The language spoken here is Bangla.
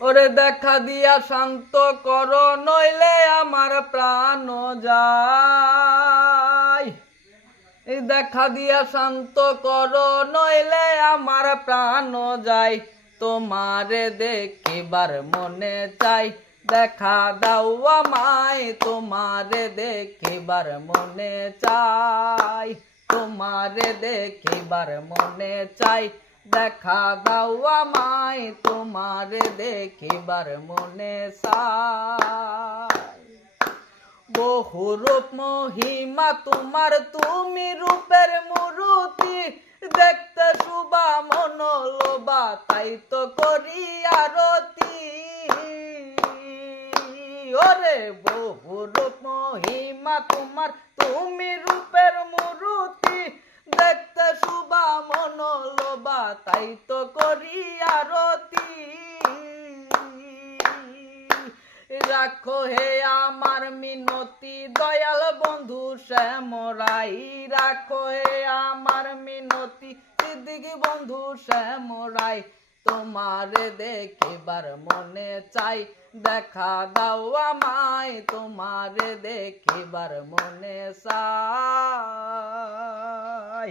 ওরে দেখা দিয়া শান্ত করো নইলে আমার প্রাণ যায়। দেখা দিয়া শান্ত করো নইলে আমার প্রাণ যায়। তোমারে দেখিবার মনে চাই, দেখা দাও আমায়। তোমারে দেখিবার মনে চাই, তোমারে দেখিবার মনে চাই, দেখা দাও আমায়। তোমারে দেখিবার মনে চাই। বহু রূপ মহিমা তোমার, তুমি রূপের মূর্তি। দেখতে শুভা মনোলোভা, তাই তো করি আরতি। ওরে বহু রূপ মহিমা তোমার, তুমি রূপের মূর্তি। দেখতে শুভা মনোলোভা, তাই তো করি আরতি। রাখো হে আমার মিনতি দয়াল বন্ধু শ্যামরাই। রাখো হে আমার মিনতি সিদ্দিকী বন্ধু শ্যামরাই। তোমারে দেখিবার মনে চাই, দেখা দাও আমায়। তোমারে দেখিবার মনে চাই।